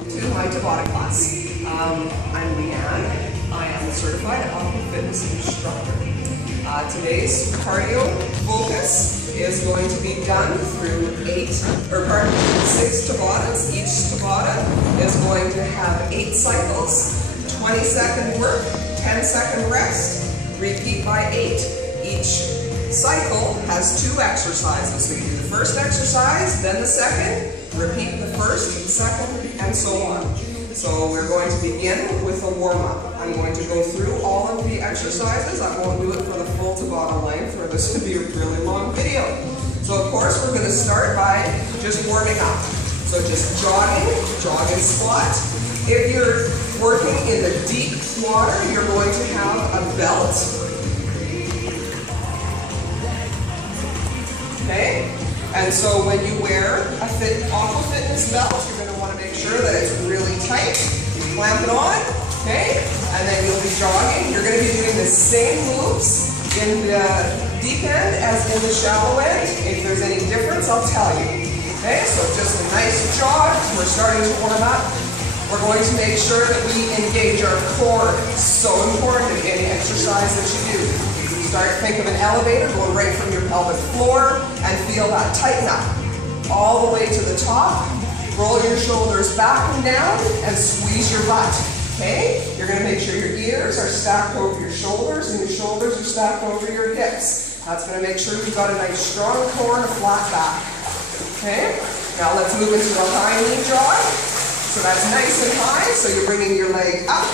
To my Tabata class. I'm Lyanne. I am a certified Aqua fitness instructor. Today's cardio focus is going to be done through 6 Tabatas. Each Tabata is going to have 8 cycles, 20-second work, 10-second rest, repeat by 8. Each cycle has 2 exercises. So you do the first exercise, then the second, repeat the first, second, and so on. So we're going to begin with a warm-up. I'm going to go through all of the exercises. I won't do it for the full Tabata length, or this would be a really long video. So of course we're going to start by just warming up. So just jogging, jog and squat. If you're working in the deep water, you're going to have a belt. Okay? And so when you wear a Aqua Fitness belt, you're going to want to make sure that it's really tight. You clamp it on, okay? And then you'll be jogging. You're going to be doing the same moves in the deep end as in the shallow end. If there's any difference, I'll tell you. Okay, so just a nice jog. We're starting to warm up. We're going to make sure that we engage our core. So important in any exercise that you do. Think of an elevator going right from your pelvic floor and feel that tighten up all the way to the top. Roll your shoulders back and down and squeeze your butt. Okay? You're going to make sure your ears are stacked over your shoulders and your shoulders are stacked over your hips. That's going to make sure you've got a nice strong core and a flat back. Okay? Now let's move into a high knee jog. So that's nice and high. So you're bringing your leg up,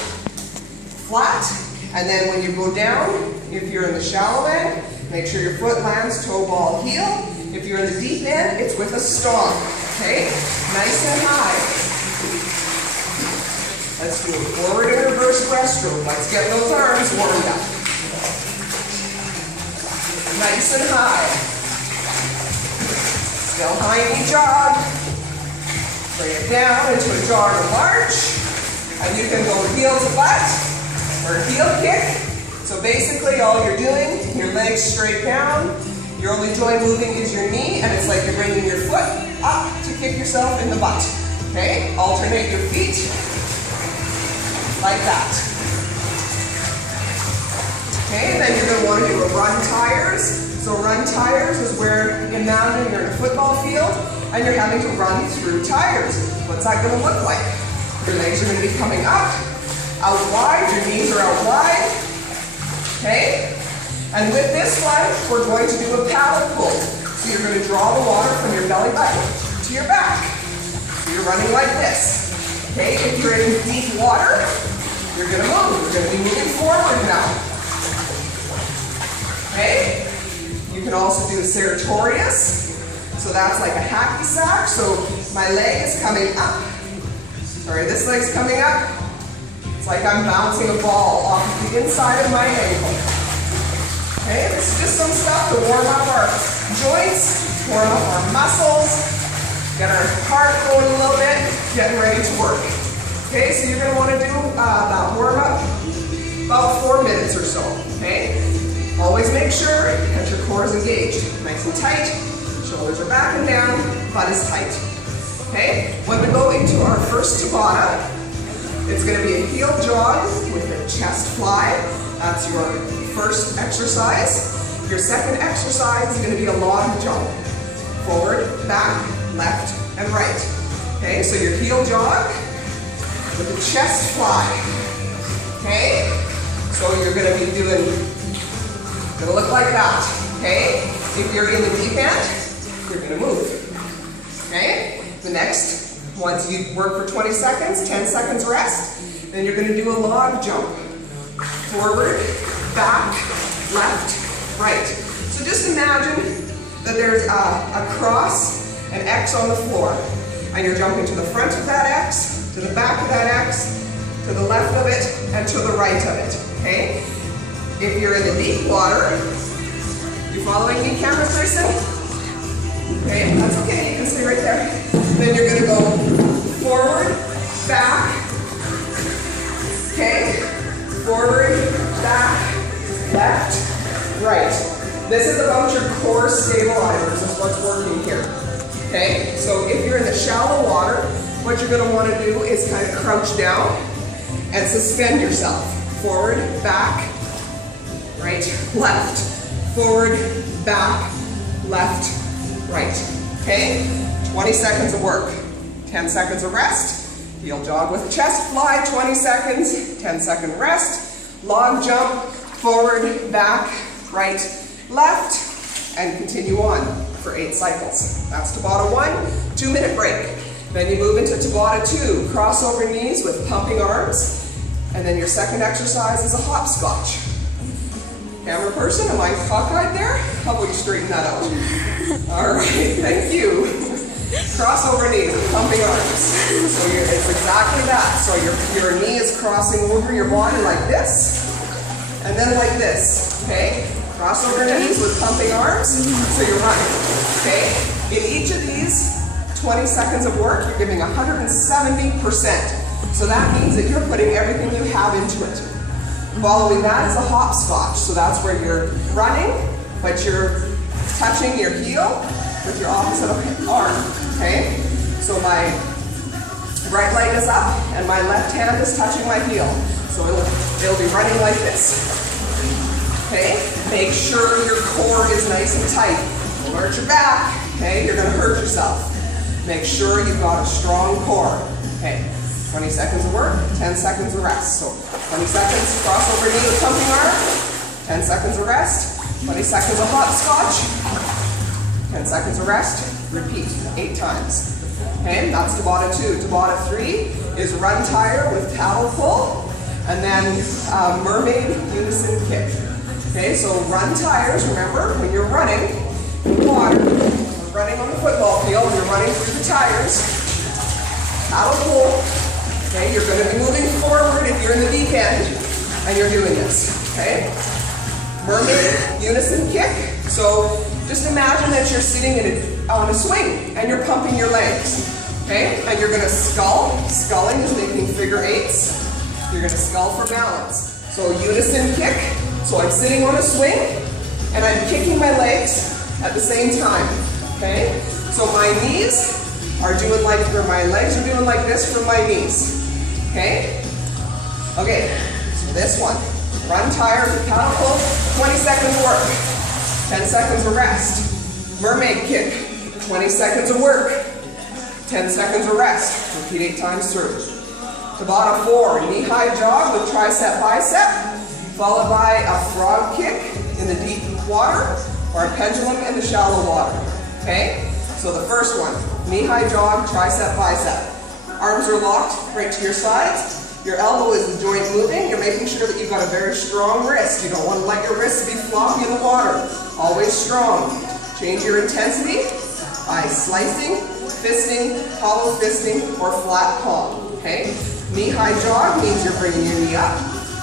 flat. And then when you go down, if you're in the shallow end, make sure your foot lands toe ball heel. If you're in the deep end, it's with a stomp. Okay? Nice and high. Let's do a forward and reverse breaststroke. Let's get those arms warmed up. Nice and high. Still high knee jog. Bring it down into a jog or march. And you can go heel to butt. Or heel kick. So basically all you're doing, your legs straight down, your only joint moving is your knee, and it's like you're bringing your foot up to kick yourself in the butt. Okay? Alternate your feet like that. Okay, then you're going to want to do a run tires. So run tires is where, imagine you're in a football field and you're having to run through tires. What's that going to look like? Your legs are going to be coming up, out wide, your knees are out wide, okay? And with this one, we're going to do a paddle pull. So you're going to draw the water from your belly button to your back. So you're running like this, okay? If you're in deep water, you're going to move. You're going to be moving forward now, okay? You can also do a Sartorius. So that's like a hacky sack. So my leg is coming up. Sorry, this leg's coming up. It's like I'm bouncing a ball off the inside of my ankle. Okay, this is just some stuff to warm up our joints, warm up our muscles, get our heart going a little bit, getting ready to work. Okay, so you're going to want to do that warm up about 4 minutes or so. Okay, always make sure that your core is engaged, nice and tight, shoulders are back and down, butt is tight. Okay, when we go into our first Tabata, it's going to be a heel jog with a chest fly. That's your first exercise. Your second exercise is going to be a log jump. Forward, back, left, and right. Okay, so your heel jog with a chest fly. Okay, so you're going to be doing, going to look like that. Okay, if you're in the deep end, you're going to move. Okay, the next, once you work for 20 seconds, 10 seconds rest, then you're going to do a log jump. Forward, back, left, right. So just imagine that there's a cross, an X on the floor, and you're jumping to the front of that X, to the back of that X, to the left of it, and to the right of it, okay? If you're in the deep water, you following me, camera person? Okay, that's okay, you can stay right there. Then you're going to go forward, back, okay? Forward, back, left, right. This is about your core stabilizers, is what's working here. Okay, so if you're in the shallow water, what you're going to want to do is kind of crouch down and suspend yourself. Forward, back, right, left. Forward, back, left, right. Okay? 20 seconds of work. 10 seconds of rest. Heel jog with a chest fly, 20 seconds. 10-second rest. Log jump, forward, back, right, left, and continue on for 8 cycles. That's Tabata 1, 2-minute break. Then you move into Tabata 2, crossover knees with pumping arms. And then your second exercise is a hopscotch. Camera person, am I cockeyed there? How about you straighten that out? All right, thank you. Crossover knees with pumping arms. So it's exactly that. So your knee is crossing over your body like this, and then like this, okay? Crossover knees with pumping arms, so you're running, okay? In each of these 20 seconds of work, you're giving 170%. So that means that you're putting everything you have into it. Following that is a hopscotch. So that's where you're running, but you're touching your heel with your opposite arm, okay? So my right leg is up and my left hand is touching my heel. So it'll be running like this, okay? Make sure your core is nice and tight. Don't hurt your back, okay? You're gonna hurt yourself. Make sure you've got a strong core, okay? 20 seconds of work, 10 seconds of rest. So 20 seconds, crossover knee with pumping arm, 10 seconds of rest, 20 seconds of hopscotch, 10 seconds of rest, repeat 8 times. Okay, that's Tabata 2. Tabata 3 is run tire with paddle pull, and then mermaid unison kick. Okay, so run tires, remember, when you're running in the water, you're running on the football field, you're running through the tires, paddle pull. Okay, you're going to be moving forward if you're in the deep end and you're doing this, okay? Mermaid unison kick. So just imagine that you're sitting on a swing and you're pumping your legs, okay? And you're going to skull. Sculling is making figure 8s. You're going to skull for balance. So unison kick. So I'm sitting on a swing and I'm kicking my legs at the same time, okay? So my knees are doing like, or my legs are doing like this from my knees. Okay? Okay, so this one. Run tire with paddle pull, 20 seconds of work. 10 seconds of rest. Mermaid kick, 20 seconds of work. 10 seconds of rest. Repeat 8 times through. Tabata 4, knee-high jog with tricep bicep, followed by a frog kick in the deep water, or a pendulum in the shallow water. Okay? So the first one, knee-high jog, tricep bicep. Arms are locked right to your sides. Your elbow is the joint moving. You're making sure that you've got a very strong wrist. You don't want to let your wrists be floppy in the water. Always strong. Change your intensity by slicing, fisting, hollow fisting, or flat palm. Okay? Knee-high jog means you're bringing your knee up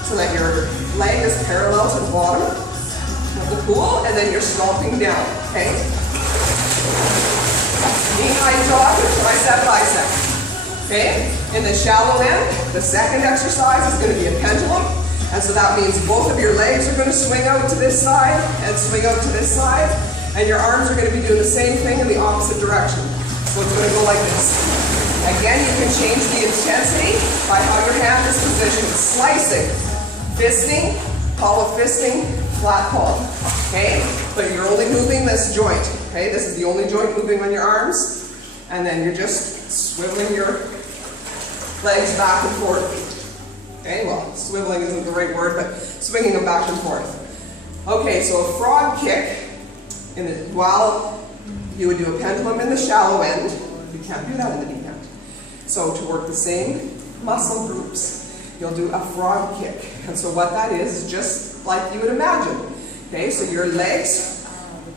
so that your leg is parallel to the bottom of the pool, and then you're sculpting down. Okay? Knee-high jog with tricep bicep. Okay, in the shallow end, the second exercise is going to be a pendulum, and so that means both of your legs are going to swing out to this side and swing out to this side, and your arms are going to be doing the same thing in the opposite direction. So it's going to go like this. Again, you can change the intensity by how your hand is positioned. Slicing, fisting, hollow fisting, flat palm. Okay, but you're only moving this joint. Okay, this is the only joint moving on your arms, and then you're just swiveling your legs back and forth. Okay, well, swiveling isn't the right word, but swinging them back and forth. Okay, so a frog kick, while you would do a pendulum in the shallow end, you can't do that in the deep end. So to work the same muscle groups, you'll do a frog kick. And so what that is just like you would imagine. Okay, so your legs,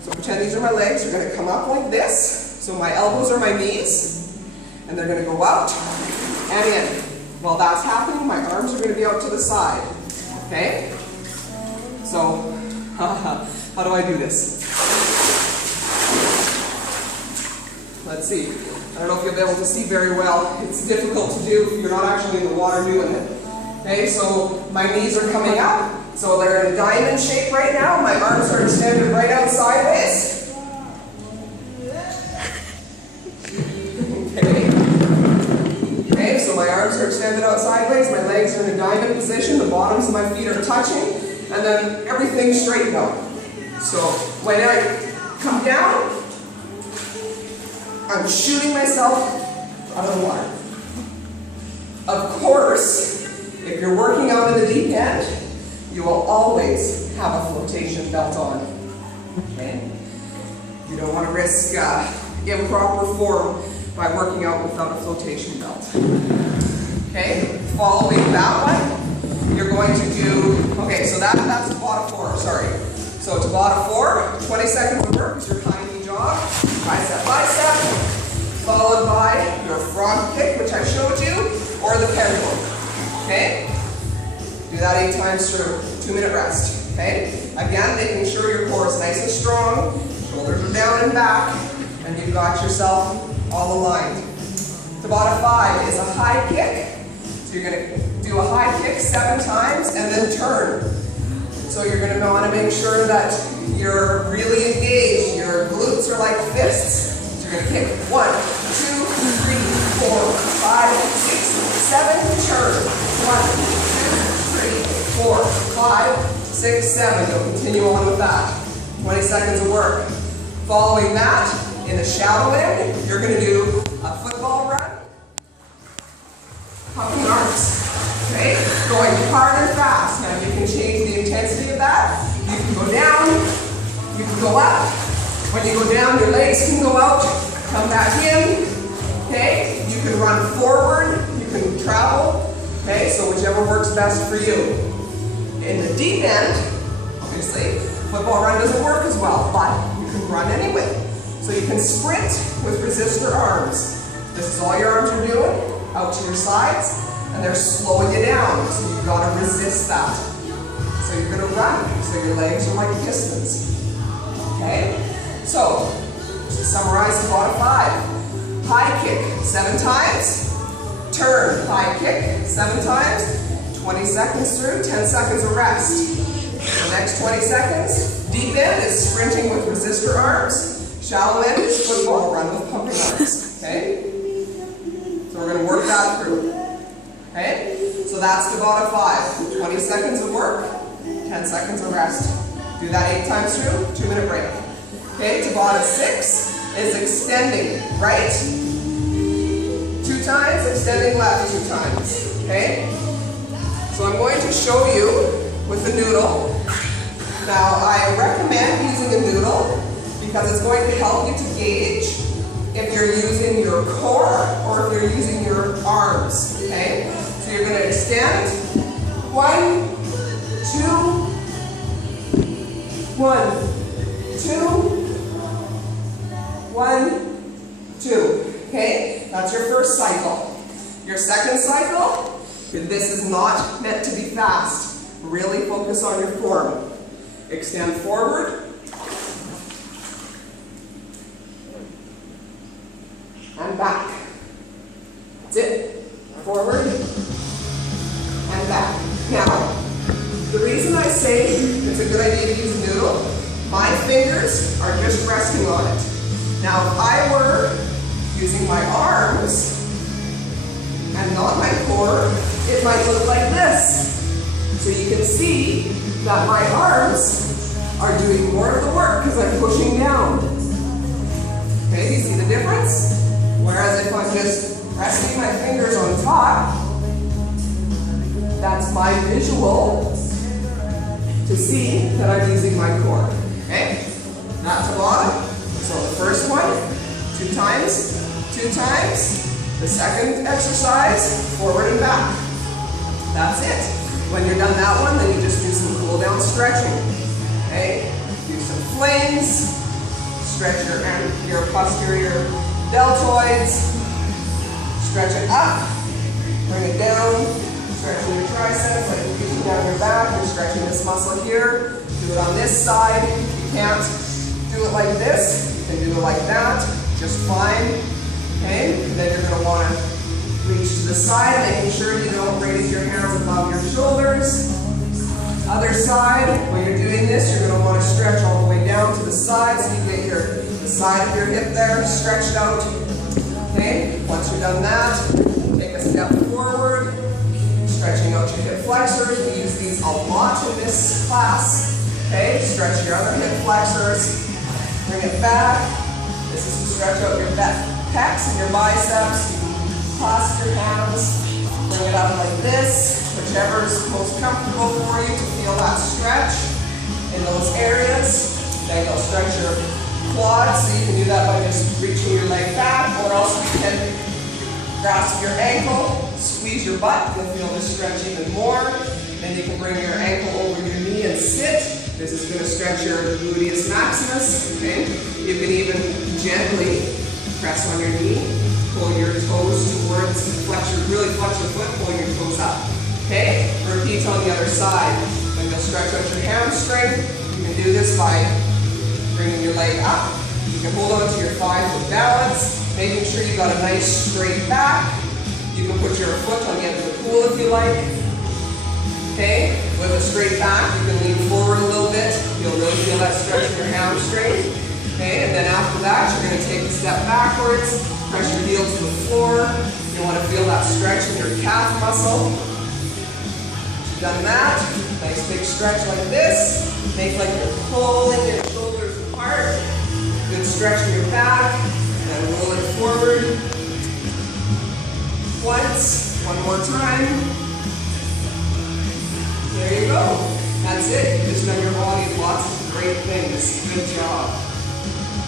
so pretend these are my legs, are going to come up like this. So my elbows are my knees, and they're going to go out and in. While that's happening, my arms are going to be out to the side. Okay? So, how do I do this? Let's see. I don't know if you'll be able to see very well. It's difficult to do if you're not actually in the water doing it. Okay, so my knees are coming up. So they're in a diamond shape right now. My arms are extended right out sideways. Okay. are extended out sideways, my legs are in a diamond position, the bottoms of my feet are touching, and then everything's straightened out. So when I come down, I'm shooting myself out of the water. Of course, if you're working out in the deep end, you will always have a flotation belt on. Okay? You don't want to risk improper form by working out without a flotation belt. Okay? Following that one, you're going to do, okay, so that's Tabata 4, sorry. So Tabata 4, 20 seconds of work is your high knee jog, tricep, bicep, followed by your frog kick, which I showed you, or the pendulum. Okay? Do that 8 times through. 2-minute rest. Okay? Again, making sure your core is nice and strong, shoulders are down and back, and you've got yourself all aligned. Tabata 5 is a high kick. So you're going to do a high kick 7 times and then turn. So you're going to want to make sure that you're really engaged. Your glutes are like fists. So you're going to kick 1, 2, 3, 4, 5, 6, 7, turn. 1, 2, 3, 4, 5, 6, 7. You'll continue on with that. 20 seconds of work. Following that, in the shallow end, you're going to do a football run. Pumping arms. Okay? Going hard and fast. Now you can change the intensity of that. You can go down. You can go up. When you go down, your legs can go out. Come back in. Okay? You can run forward. You can travel. Okay? So whichever works best for you. In the deep end, obviously, football run doesn't work as well, but you can run anyway. So you can sprint with resistor arms. This is all your arms are doing, out to your sides, and they're slowing you down, so you've got to resist that. So you're going to run, so your legs are like pistons. Okay? So, to summarize Tabata 5, high kick 7 times, turn, high kick 7 times, 20 seconds through, 10 seconds of rest. The next 20 seconds, deep end is sprinting with resistor arms. Shallow end is football run with pumping arms. Okay? So we're going to work that through. Okay? So that's Tabata 5. 20 seconds of work, 10 seconds of rest. Do that 8 times through, 2-minute break. Okay? Tabata 6 is extending right 2 times, extending left 2 times. Okay? So I'm going to show you with the noodle. Now I recommend using a noodle because it's going to help you to gauge if you're using your core or if you're using your arms. Okay? So you're going to extend 1, 2, 1, 2, 1, 2. Okay? That's your first cycle. Your second cycle, this is not meant to be fast. Really focus on your form. Extend forward. And back. That's it. Forward. And back. Now, the reason I say it's a good idea to use a noodle, my fingers are just resting on it. Now, if I were using my arms and not my core, it might look like this. So you can see that my arms are doing more of the work because I'm pushing down. Okay, you see the difference? Whereas if I'm just resting my fingers on top, that's my visual to see that I'm using my core. Okay? That's Tabata. So the first one, 2 times, 2 times. The second exercise, forward and back. That's it. When you're done that one, then you just do some cool down stretching. Okay? Do some flames. Stretch your posterior deltoids. Stretch it up. Bring it down. Stretching your triceps, like you're reaching down your back. You're stretching this muscle here. Do it on this side. If you can't do it like this, you can do it like that. Just fine. Okay? And then you're going to want to reach to the side, making sure you don't raise your hands above your shoulders. Other side, when you're doing this, you're going to want to stretch all the way down to the side so you get the side of your hip there stretched out. Okay? Once you've done that, take a step forward. this class. Okay, stretch your other hip flexors. Bring it back. This is to stretch out your pecs and your biceps. Clasp your hands. Bring it up like this. Whichever is most comfortable for you to feel that stretch in those areas. Then you'll stretch your quads, so you can do that by just reaching your leg back, or else you can grasp your ankle, squeeze your butt, you'll feel this stretch even more. Then you can bring your ankle over your knee and sit. This is going to stretch your gluteus maximus, okay? You can even gently press on your knee, pull your toes towards, really flex your foot, pull your toes up, okay? Repeat on the other side. Then you'll stretch out your hamstring. You can do this by bringing your leg up. You can hold on to your 5-foot balance, making sure you've got a nice straight back. You can put your foot on the edge of the pool if you like. Okay, with a straight back, you can lean forward a little bit. You'll really feel that stretch in your hamstring. Okay, and then after that, you're going to take a step backwards, press your heels to the floor. You want to feel that stretch in your calf muscle. Done that, nice big stretch like this. Make like you're pulling your shoulders apart. Good stretch in your back. And roll it forward. Once, one more time. There you go. That's it. You've just done your body lots of great things. Good job.